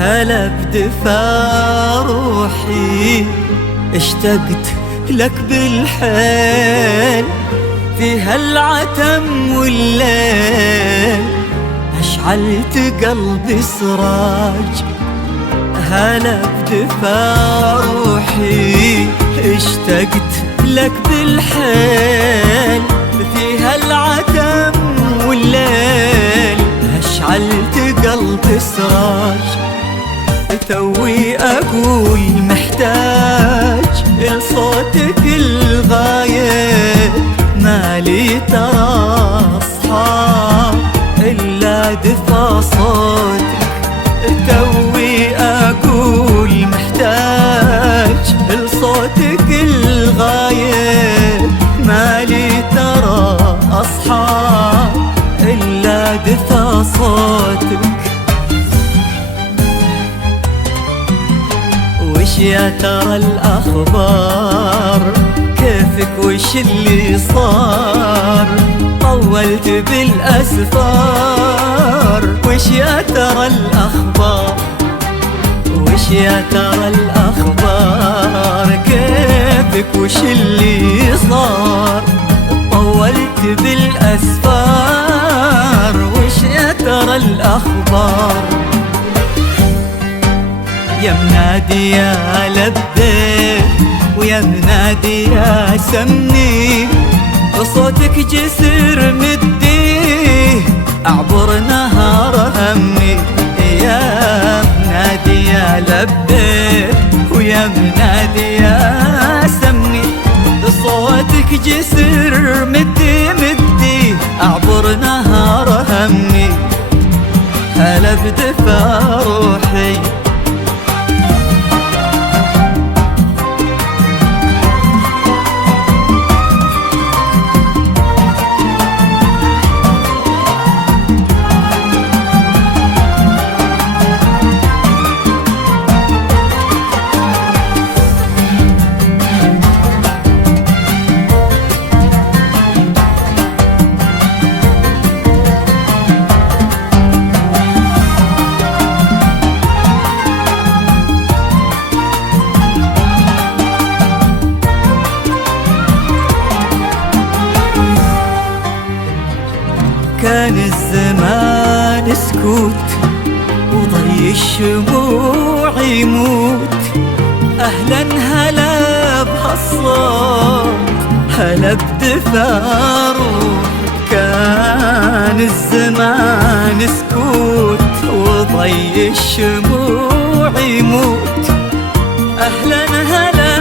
هلا بدفا روحي اشتقت لك بالحيل، في هالعتم والليل أشعلت قلبي سراج. هلا بدفا روحي اشتقت لك بالحيل، في هالعتم والليل أشعلت قلبي سراج. توي أقول محتاج لصوتك الغايب، مالي ترى أصحاب إلا دفا صوتك. توي أقول محتاج لصوتك الغايب، مالي ترى أصحاب إلا دفا صوتك. وش يا ترى الأخبار، كيفك وش اللي صار، طولت بالأسفار. وش يا ترى الأخبار، وش يا ترى الأخبار، كيفك وش اللي صار، طولت بالأسفار. وش يا ترى الأخبار، يا منادي يا لبيك ويا منادي يا سمني، صوتك جسر مدي أعبر نهار همي. يا منادي يا لبيك ويا منادي يا سمني، صوتك جسر مدي أعبر نهار همي. هلا بدفا روحي كان الزمان سكوت وضي الشموع يموت. أهلا هلا بهالصوت، هلا بدفا روح. كان الزمان سكوت وضي الشموع يموت. أهلا هلا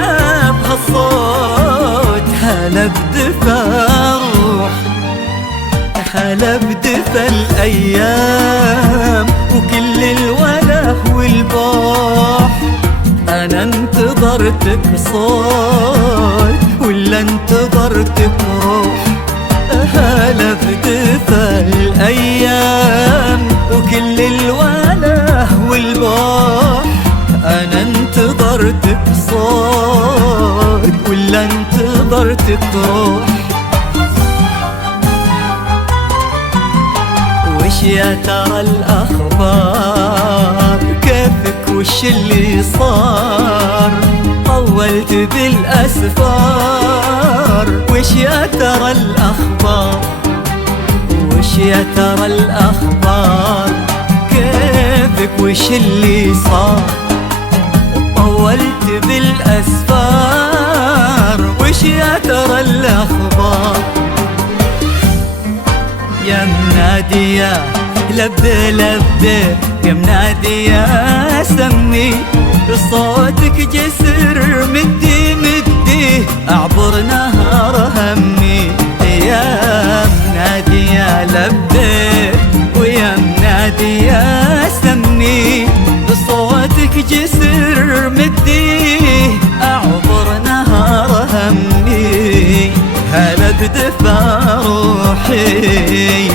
بهالصوت، هلا بدفا روح. هلا بدفا الأيام وكل الوله والبوح. أنا انتظرتك صوت ولا انتظرتك روح. هلا بدفا الأيام وكل الوله والبوح. أنا انتظرتك صوت ولا انتظرتك روح. وش يا ترى الأخبار، كيفك وش اللي صار، طولت بالأسفار. وش يا ترى الأخبار، وش يا ترى الأخبار، كيفك وش اللي صار، طولت بالأسفار. وش يا ترى الأخبار، يا منادي يا لبي يا منادي يا سمي، صوتك جسر مدي أعبر نهار همي. يا منادي يا لبي ويا منادي يا سمي، صوتك جسر مدي أعبر نهار همي. هلا بدفا روحي